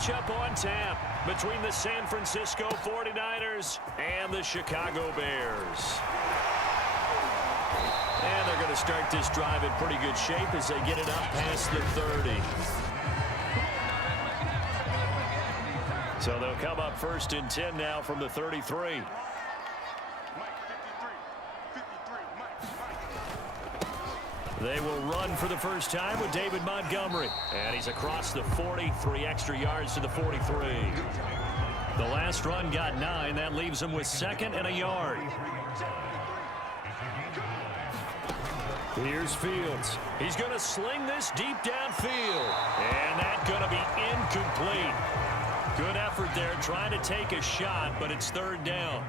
matchup on tap between the San Francisco 49ers and the Chicago Bears. And they're going to start this drive in pretty good shape as they get it up past the 30. So they'll come up 1st and 10 now from the 33. They will run for the first time with David Montgomery. And he's across the 40, 3 extra yards to the 43. The last run got 9. That leaves him with 2nd and a yard. Here's Fields. He's going to sling this deep downfield. And that's going to be incomplete. Good effort there trying to take a shot, but it's 3rd down.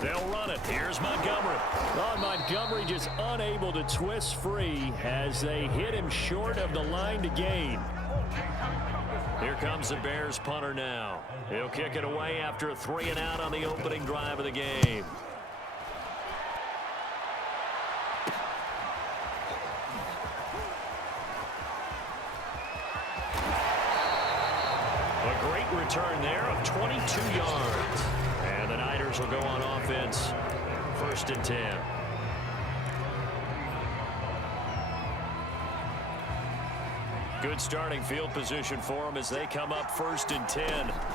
They'll run it. Here's Montgomery. Oh, Montgomery just unable to twist free as they hit him short of the line to gain. Here comes the Bears punter now. He'll kick it away after a 3-and-out on the opening drive of the game. A great return there of 22 yards. And the Niners will go on offense. 1st and 10. Good starting field position for them as they come up 1st and 10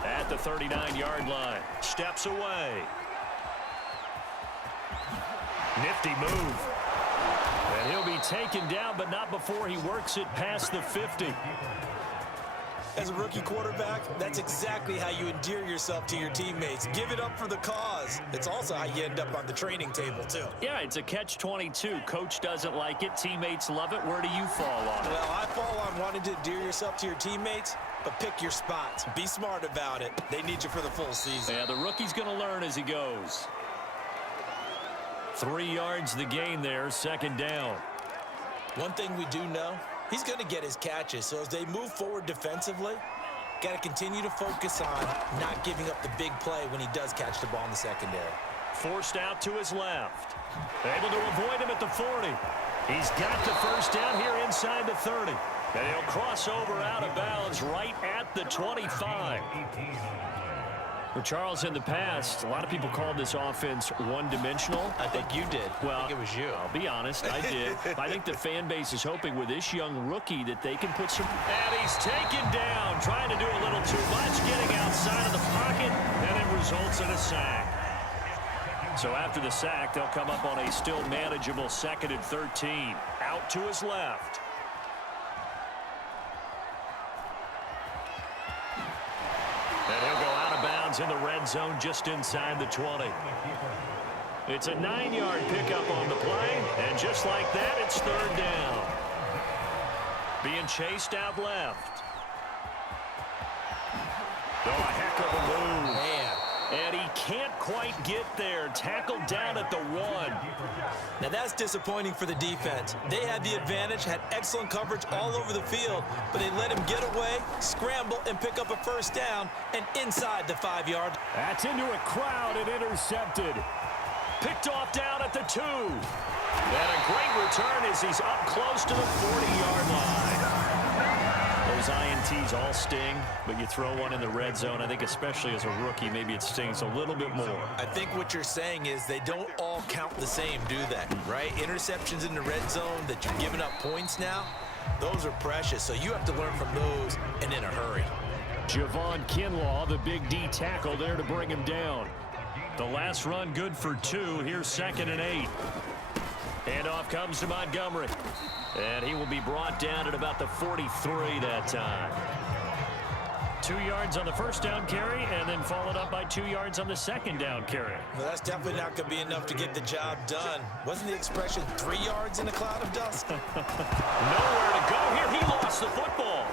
at the 39-yard line. Steps away. Nifty move. And he'll be taken down, but not before he works it past the 50. As a rookie quarterback, that's exactly how you endear yourself to your teammates. Give it up for the cause. It's also how you end up on the training table, too. Yeah, it's a catch-22. Coach doesn't like it. Teammates love it. Where do you fall on it? Well, I fall on wanting to endear yourself to your teammates, but pick your spots. Be smart about it. They need you for the full season. Yeah, the rookie's going to learn as he goes. 3 yards the gain there, 2nd down. One thing we do know, he's going to get his catches, so as they move forward defensively, got to continue to focus on not giving up the big play when he does catch the ball in the secondary. Forced out to his left. Able to avoid him at the 40. He's got the 1st down here inside the 30. And he'll cross over out of bounds right at the 25. Well, Charles, in the past, a lot of people called this offense one-dimensional. I think you did. Well, I think it was you. I'll be honest, I did. I think the fan base is hoping with this young rookie that they can put some... And he's taken down, trying to do a little too much, getting outside of the pocket, and it results in a sack. So after the sack, they'll come up on a still manageable 2nd and 13. Out to his left. And he'll go out of bounds in the red zone just inside the 20. It's a 9-yard pickup on the play, and just like that, it's 3rd down. Being chased out left. Oh, a heck of a move. Man. And he can't quite get there. Tackled down at the 1. Now that's disappointing for the defense. They had the advantage, had excellent coverage all over the field, but they let him get away, scramble, and pick up a 1st down, and inside the 5-yard. That's into a crowd and intercepted. Picked off down at the 2. And a great return as he's up close to the 40-yard line. Those INTs all sting, but you throw one in the red zone, I think especially as a rookie, maybe it stings a little bit more. I think what you're saying is they don't all count the same, do they? Right? Interceptions in the red zone that you're giving up points now, those are precious, so you have to learn from those and in a hurry. Javon Kinlaw, the big D tackle there to bring him down. The last run good for 2. Here's 2nd and 8. Handoff comes to Montgomery. And he will be brought down at about the 43 that time. 2 yards on the 1st down carry, and then followed up by 2 yards on the 2nd down carry. Well, that's definitely not going to be enough to get the job done. Wasn't the expression 3 yards in a cloud of dust? Nowhere to go here. He lost the football.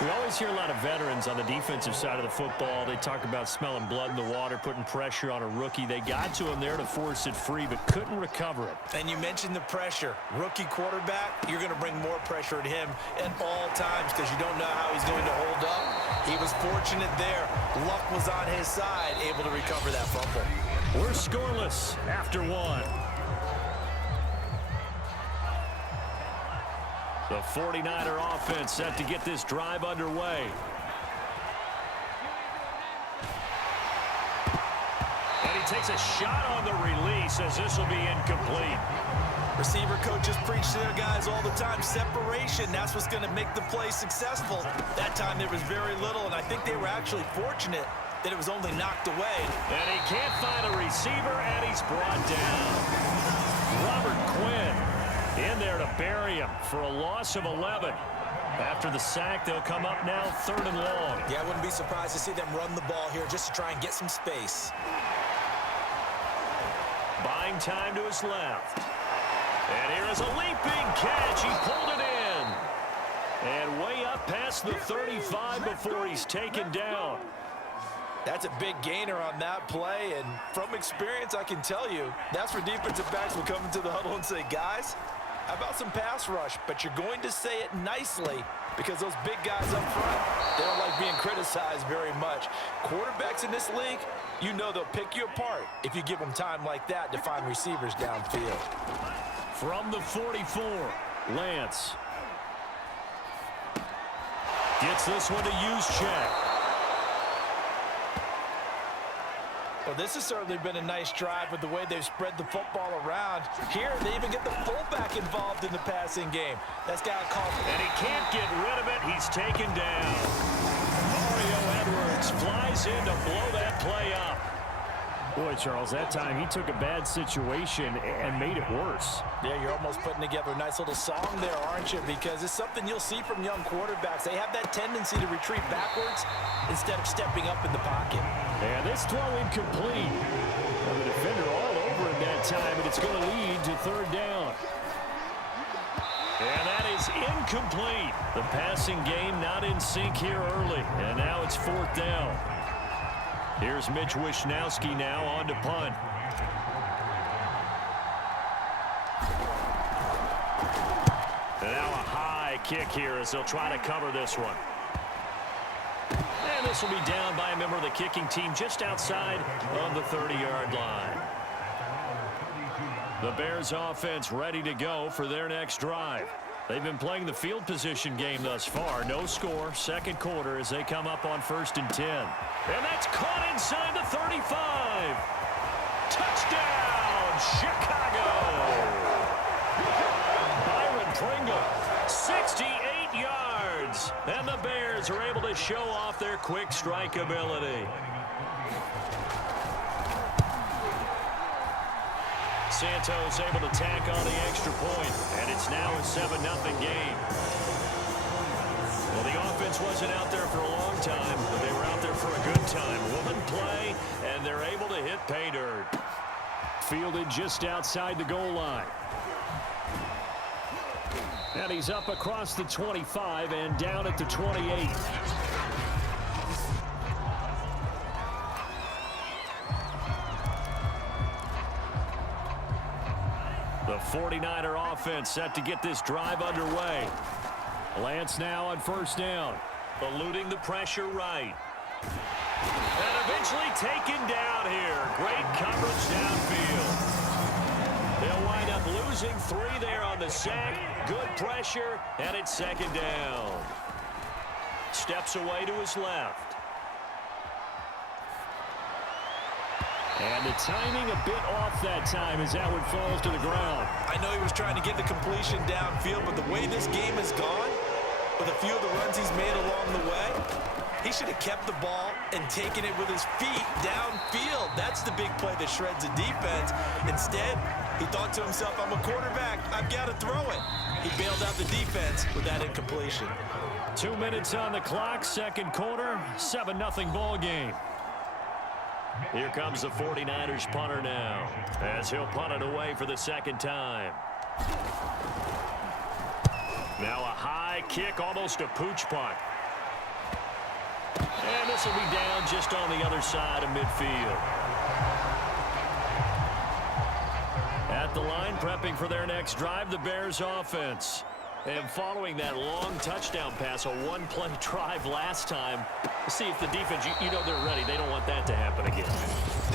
We always hear a lot of veterans on the defensive side of the football. They talk about smelling blood in the water, putting pressure on a rookie. They got to him there to force it free, but couldn't recover it. And you mentioned the pressure. Rookie quarterback, you're going to bring more pressure at him at all times because you don't know how he's going to hold up. He was fortunate there. Luck was on his side, able to recover that fumble. We're scoreless after one. The 49er offense set to get this drive underway. And he takes a shot on the release as this will be incomplete. Receiver coaches preach to their guys all the time. Separation, that's what's going to make the play successful. That time there was very little, and I think they were actually fortunate that it was only knocked away. And he can't find a receiver, and he's brought down. Robert Quinn in there to bury him for a loss of 11. After the sack, they'll come up now 3rd and long. Yeah, I wouldn't be surprised to see them run the ball here just to try and get some space. Buying time to his left. And here is a leaping catch. He pulled it in. And way up past the 35 before he's taken down. That's a big gainer on that play, and from experience, I can tell you, that's where defensive backs will come into the huddle and say, guys, how about some pass rush? But you're going to say it nicely because those big guys up front, they don't like being criticized very much. Quarterbacks in this league, you know they'll pick you apart if you give them time like that to find receivers downfield. From the 44, Lance. Gets this one to Juszczyk. Well, this has certainly been a nice drive with the way they've spread the football around. Here, they even get the fullback involved in the passing game. That's got to call. And he can't get rid of it. He's taken down. Mario Edwards flies in to blow that play up. Boy, Charles, that time he took a bad situation and made it worse. Yeah, you're almost putting together a nice little song there, aren't you? Because it's something you'll see from young quarterbacks. They have that tendency to retreat backwards instead of stepping up in the pocket. And this throw incomplete. Well, the defender all over him that time, and it's going to lead to 3rd down. And that is incomplete. The passing game not in sync here early, and now it's 4th down. Here's Mitch Wishnowski now on to punt. And now a high kick here as they'll try to cover this one. And this will be down by a member of the kicking team just outside of the 30-yard line. The Bears offense ready to go for their next drive. They've been playing the field position game thus far. No score, 2nd quarter as they come up on 1st and 10. And that's caught inside the 35. Touchdown, Chicago. Byron Pringle, 68 yards. And the Bears are able to show off their quick strike ability. Santos able to tack on the extra point, and it's now a 7-0 game. Well, the offense wasn't out there for a long time, but they were out there for a good time. Woman play, and they're able to hit pay dirt. Fielded just outside the goal line. And he's up across the 25 and down at the 28. The 49er offense set to get this drive underway. Lance now on 1st down. Eluding the pressure right. And eventually taken down here. Great coverage downfield. They'll wind up losing 3 there on the sack. Good pressure, and it's 2nd down. Steps away to his left. And the timing a bit off that time as that one falls to the ground. I know he was trying to get the completion downfield, but the way this game has gone, with a few of the runs he's made along the way, he should have kept the ball and taken it with his feet downfield. That's the big play that shreds the defense. Instead, he thought to himself, I'm a quarterback, I've got to throw it. He bailed out the defense with that incompletion. 2 minutes on the clock, 2nd quarter, 7-0 ball game. Here comes the 49ers punter now, as he'll punt it away for the 2nd time. Now a high kick, almost a pooch punt. this will be down just on the other side of midfield. At the line, prepping for their next drive, the Bears offense. And following that long touchdown pass, a one-play drive last time, let's see if the defense, you know they're ready. They don't want that to happen again.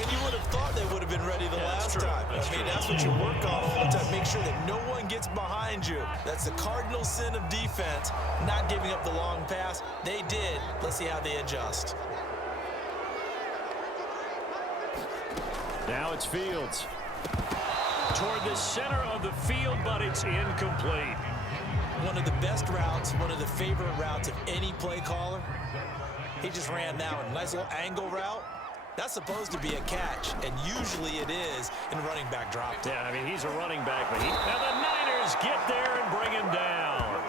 And you would have thought they would have been ready the last time. That's what you work on all the time. Make sure that no one gets behind you. That's the cardinal sin of defense, not giving up the long pass. They did. Let's see how they adjust. Now it's Fields. Toward the center of the field, but it's incomplete. One of the best routes, one of the favorite routes of any play caller. He just ran that one. Nice little angle route. That's supposed to be a catch, and usually it is in running back drop. Yeah, I mean, he's a running back, but now the Niners get there and bring him down.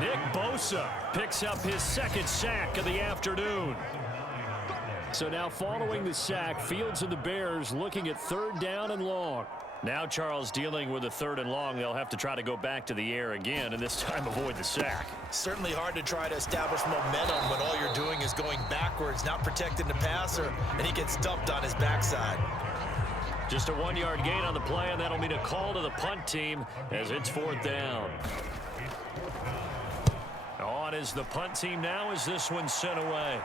Nick Bosa picks up his second sack of the afternoon. So now following the sack, Fields and the Bears looking at 3rd down and long. Now Charles dealing with a 3rd and long. They'll have to try to go back to the air again, and this time avoid the sack. Certainly hard to try to establish momentum when all you're doing is going backwards, not protecting the passer, and he gets dumped on his backside. Just a 1-yard gain on the play, and that'll mean a call to the punt team as it's 4th down. On is the punt team now as this one's sent away.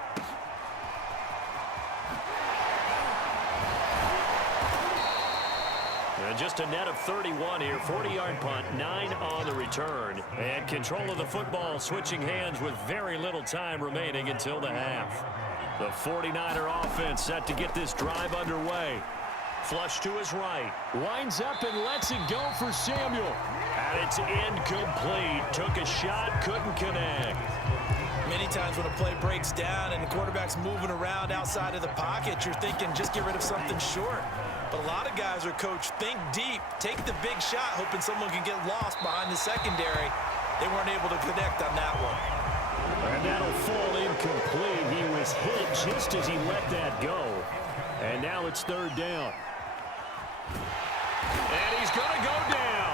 Just a net of 31 here. 40-yard punt, 9 on the return. And control of the football switching hands with very little time remaining until the half. The 49er offense set to get this drive underway. Flush to his right. Lines up and lets it go for Samuel. And it's incomplete. Took a shot, couldn't connect. Many times when a play breaks down and the quarterback's moving around outside of the pocket, you're thinking just get rid of something short. But a lot of guys are coached, think deep, take the big shot, hoping someone can get lost behind the secondary. They weren't able to connect on that one. And that'll fall incomplete. He was hit just as he let that go. And now it's 3rd down. And he's going to go down.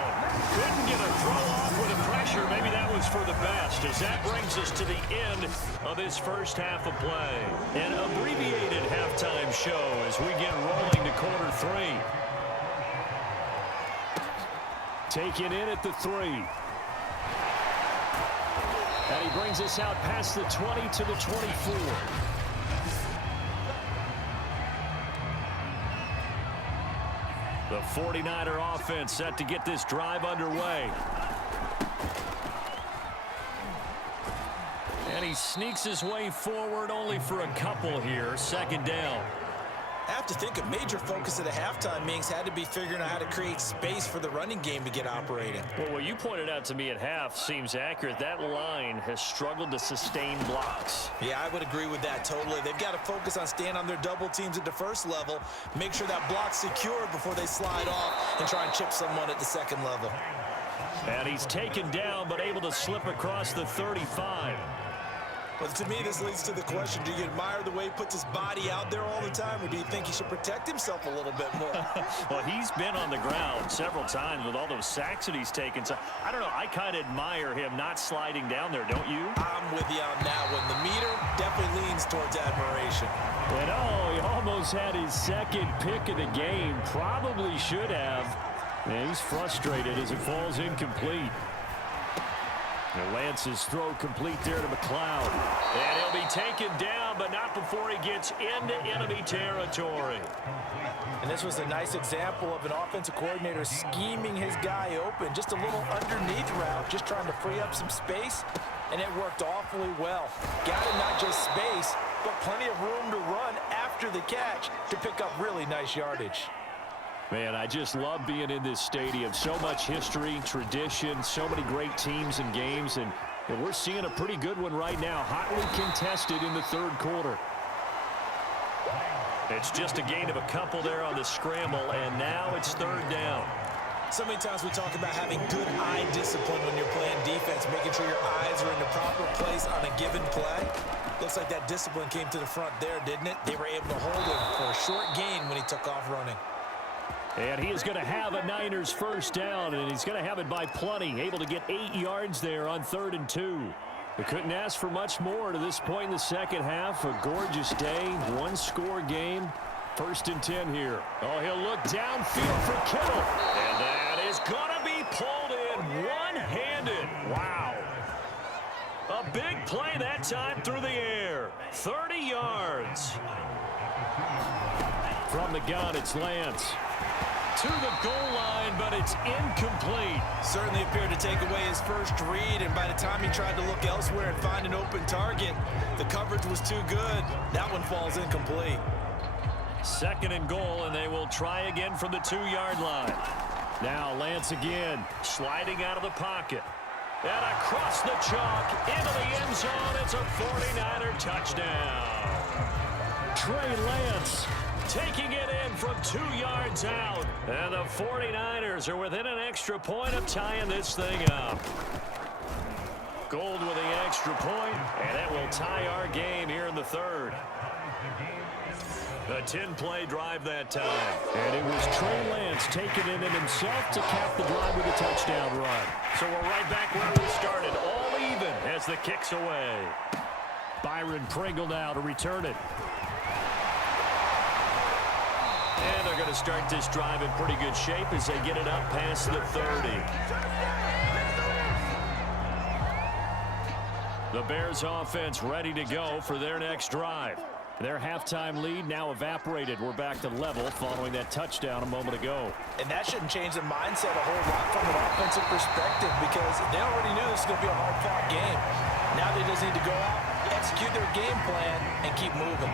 Couldn't get a throw off with the pressure. Maybe that was for the best, as that brings us to the end of this first half of play. An abbreviated halftime show as we get rolling to quarter 3. Taken in at the 3. And he brings us out past the 20 to the 24. The 49er offense set to get this drive underway. And he sneaks his way forward only for a couple here. 2nd down. I have to think a major focus of the halftime meetings had to be figuring out how to create space for the running game to get operating. Well, what you pointed out to me at half seems accurate. That line has struggled to sustain blocks. Yeah, I would agree with that totally. They've got to focus on staying on their double teams at the first level, make sure that block's secure before they slide off and try and chip someone at the second level. And he's taken down but able to slip across the 35. But to me, this leads to the question, do you admire the way he puts his body out there all the time, or do you think he should protect himself a little bit more? Well, he's been on the ground several times with all those sacks that he's taken. So, I don't know, I kind of admire him not sliding down there, don't you? I'm with you on that one. The meter definitely leans towards admiration. And oh, he almost had his second pick of the game. Probably should have. And he's frustrated as it falls incomplete. And Lance's throw complete there to McLeod. And he'll be taken down, but not before he gets into enemy territory. And this was a nice example of an offensive coordinator scheming his guy open. Just a little underneath route, just trying to free up some space. And it worked awfully well. Got him not just space, but plenty of room to run after the catch to pick up really nice yardage. Man, I just love being in this stadium. So much history, tradition, so many great teams and games. And we're seeing a pretty good one right now. Hotly contested in the 3rd quarter. It's just a gain of a couple there on the scramble. And now it's 3rd down. So many times we talk about having good eye discipline when you're playing defense, making sure your eyes are in the proper place on a given play. Looks like that discipline came to the front there, didn't it? They were able to hold him for a short gain when he took off running. And he is going to have a Niners first down, and he's going to have it by plenty. Able to get 8 yards there on 3rd and 2. We couldn't ask for much more to this point in the second half. A gorgeous day, one-score game. 1st and 10 here. Oh, he'll look downfield for Kittle. And that is going to be pulled in one-handed. Wow. A big play that time through the air. 30 yards. From the gun, it's Lance. To the goal line, but it's incomplete. Certainly appeared to take away his first read, and by the time he tried to look elsewhere and find an open target, the coverage was too good. That one falls incomplete. 2nd and goal, and they will try again from the 2-yard line. Now Lance again, sliding out of the pocket. And across the chalk, into the end zone, it's a 49er touchdown. Trey Lance taking it in from 2 yards out. And the 49ers are within an extra point of tying this thing up. Gold with the extra point, and it will tie our game here in the 3rd. A 10-play drive that time. And it was Trey Lance taking it in himself to cap the drive with a touchdown run. So we're right back where we started, all even as the kick's away. Byron Pringle now to return it. And they're going to start this drive in pretty good shape as they get it up past the 30. The Bears offense ready to go for their next drive. Their halftime lead now evaporated. We're back to level following that touchdown a moment ago. And that shouldn't change the mindset a whole lot from an offensive perspective because they already knew this was going to be a hard-fought game. Now they just need to go out, execute their game plan, and keep moving.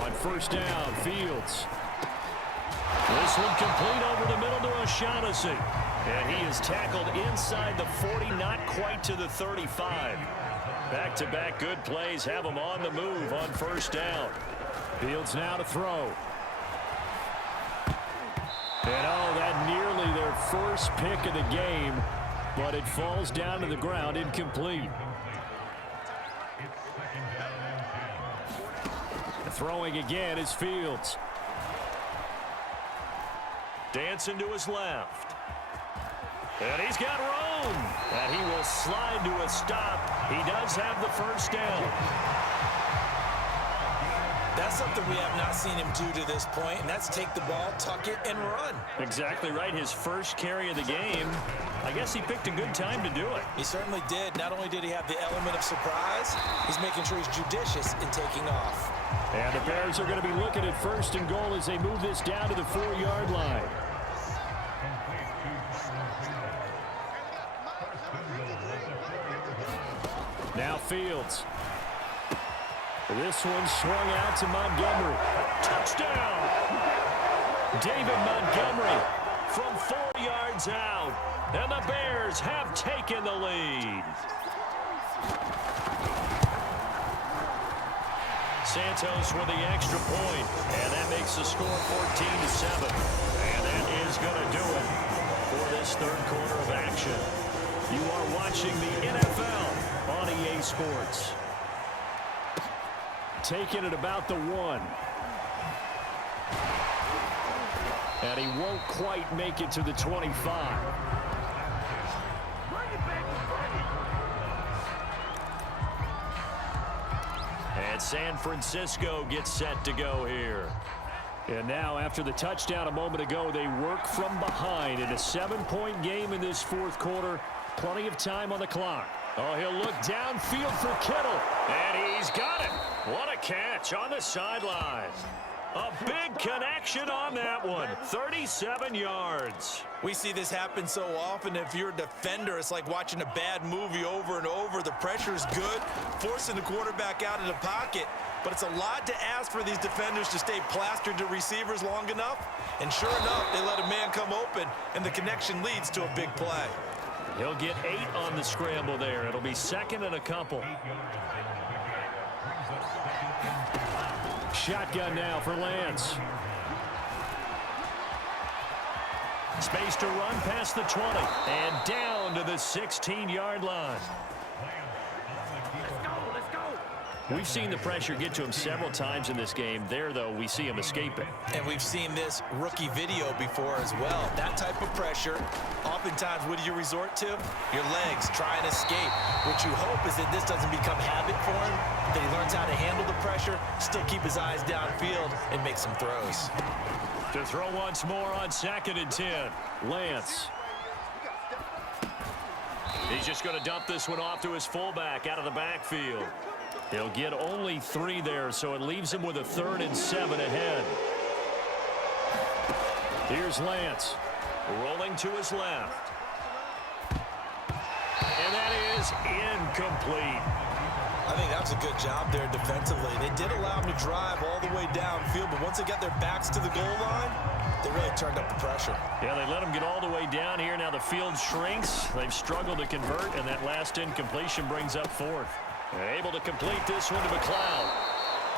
On 1st down, Fields. This one complete over the middle to O'Shaughnessy. And he is tackled inside the 40, not quite to the 35. Back-to-back good plays have him on the move on 1st down. Fields now to throw. And oh, that nearly their first pick of the game, but it falls down to the ground incomplete. Throwing again is Fields. Dancing to his left. And he's got room. And he will slide to a stop. He does have the 1st down. That's something we have not seen him do to this point, and that's take the ball, tuck it, and run. Exactly right. His first carry of the game. I guess he picked a good time to do it. He certainly did. Not only did he have the element of surprise, he's making sure he's judicious in taking off. And the Bears are going to be looking at 1st and goal as they move this down to the 4-yard line. Now Fields. This one swung out to Montgomery. Touchdown! David Montgomery from 4 yards out. And the Bears have taken the lead. Santos with the extra point, and that makes the score 14-7. And that is going to do it for this 3rd quarter of action. You are watching the NFL on EA Sports. Taking it about the 1. And he won't quite make it to the 25. And San Francisco gets set to go here. And now after the touchdown a moment ago, they work from behind in a 7-point game in this 4th quarter. Plenty of time on the clock. Oh, he'll look downfield for Kittle. And he's got it. What a catch on the sideline. A big connection on that one. 37 yards. We see this happen so often. If you're a defender, it's like watching a bad movie over and over. The pressure is good, forcing the quarterback out of the pocket. But it's a lot to ask for these defenders to stay plastered to receivers long enough. And sure enough, they let a man come open, and the connection leads to a big play. He'll get 8 on the scramble there. It'll be 2nd and a couple. Shotgun now for Lance. Space to run past the 20 and down to the 16-yard line. We've seen the pressure get to him several times in this game. There, though, we see him escape it. And we've seen this rookie video before as well. That type of pressure, oftentimes, what do you resort to? Your legs, try and escape. What you hope is that this doesn't become habit for him, that he learns how to handle the pressure, still keep his eyes downfield, and make some throws. To throw once more on 2nd and 10. Lance. He's just going to dump this one off to his fullback out of the backfield. He'll get only 3 there, so it leaves him with a 3rd and 7 ahead. Here's Lance, rolling to his left. And that is incomplete. I think that was a good job there defensively. They did allow him to drive all the way downfield, but once they got their backs to the goal line, they really turned up the pressure. Yeah, they let him get all the way down here. Now the field shrinks. They've struggled to convert, and that last incompletion brings up 4th. And able to complete this one to McLeod.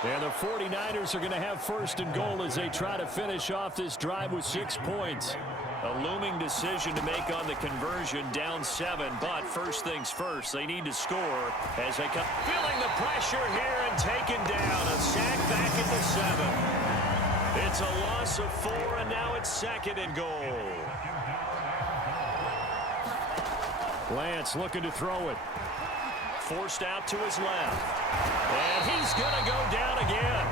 And the 49ers are going to have 1st and goal as they try to finish off this drive with 6 points. A looming decision to make on the conversion, down 7. But first things first, they need to score as they come. Feeling the pressure here and taken down. A sack back at the 7. It's a loss of 4, and now it's 2nd and goal. Lance looking to throw it. Forced out to his left. And he's going to go down again.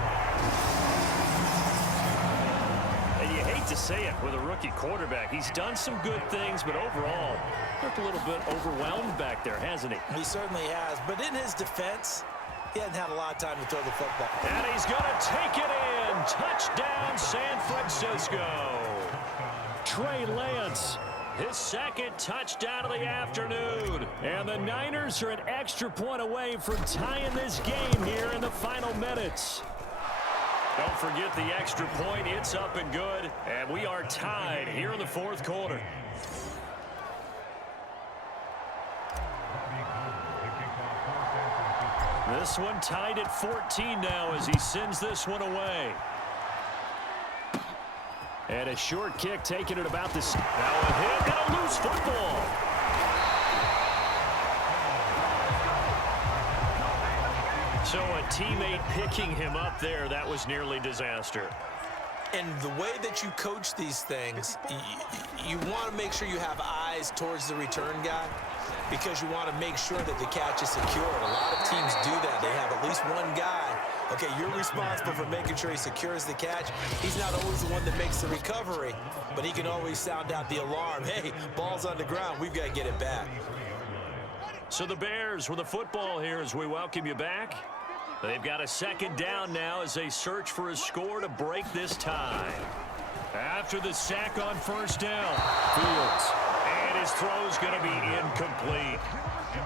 And you hate to say it with a rookie quarterback. He's done some good things, but overall, looked a little bit overwhelmed back there, hasn't he? He certainly has. But in his defense, he hasn't had a lot of time to throw the football. And he's going to take it in. Touchdown, San Francisco. Trey Lance. His 2nd touchdown of the afternoon. And the Niners are an extra point away from tying this game here in the final minutes. Don't forget the extra point. It's up and good. And we are tied here in the 4th quarter. This one tied at 14 now as he sends this one away. And a short kick taking it about this. Now a hit and a loose football. So a teammate picking him up there, that was nearly disaster. And the way that you coach these things, you want to make sure you have eyes towards the return guy because you want to make sure that the catch is secured. A lot of teams do that. They have at least one guy. Okay, you're responsible for making sure he secures the catch. He's not always the one that makes the recovery, but he can always sound out the alarm. Hey, ball's on the ground. We've got to get it back. So the Bears with the football here as we welcome you back. They've got a 2nd down now as they search for a score to break this tie. After the sack on 1st down, Fields. And his throw's going to be incomplete.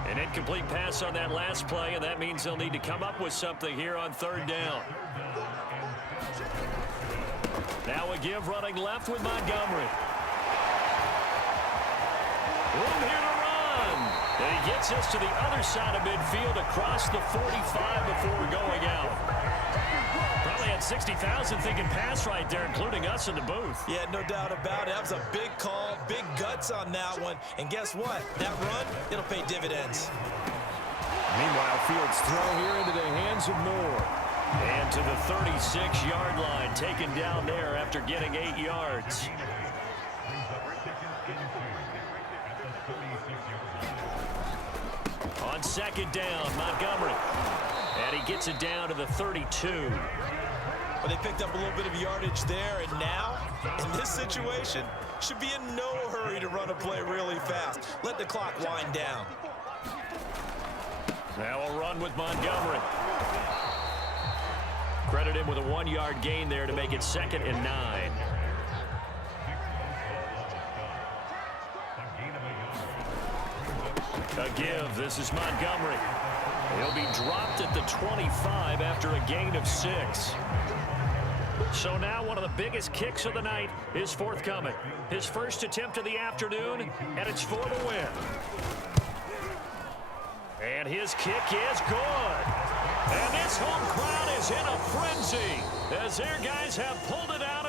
An incomplete pass on that last play, and that means they'll need to come up with something here on 3rd down. Now a give running left with Montgomery. Room here to run. And he gets us to the other side of midfield across the 45 before going out. Probably had 60,000 thinking pass right there, including us in the booth. Yeah, no doubt about it. That was a big call, big guts on that one. And guess what? That run, it'll pay dividends. Meanwhile, Fields throw here into the hands of Moore. And to the 36-yard line, taken down there after getting 8 yards. On 2nd down, Montgomery. And he gets it down to the 32. But they picked up a little bit of yardage there, and now, in this situation, should be in no hurry to run a play really fast. Let the clock wind down. Now a run with Montgomery. Credit him with a 1-yard gain there to make it 2nd and 9. A give. This is Montgomery. He'll be dropped at the 25 after a gain of 6. So now one of the biggest kicks of the night is forthcoming. His first attempt of the afternoon, and it's for the win. And his kick is good. And this home crowd is in a frenzy as their guys have pulled it out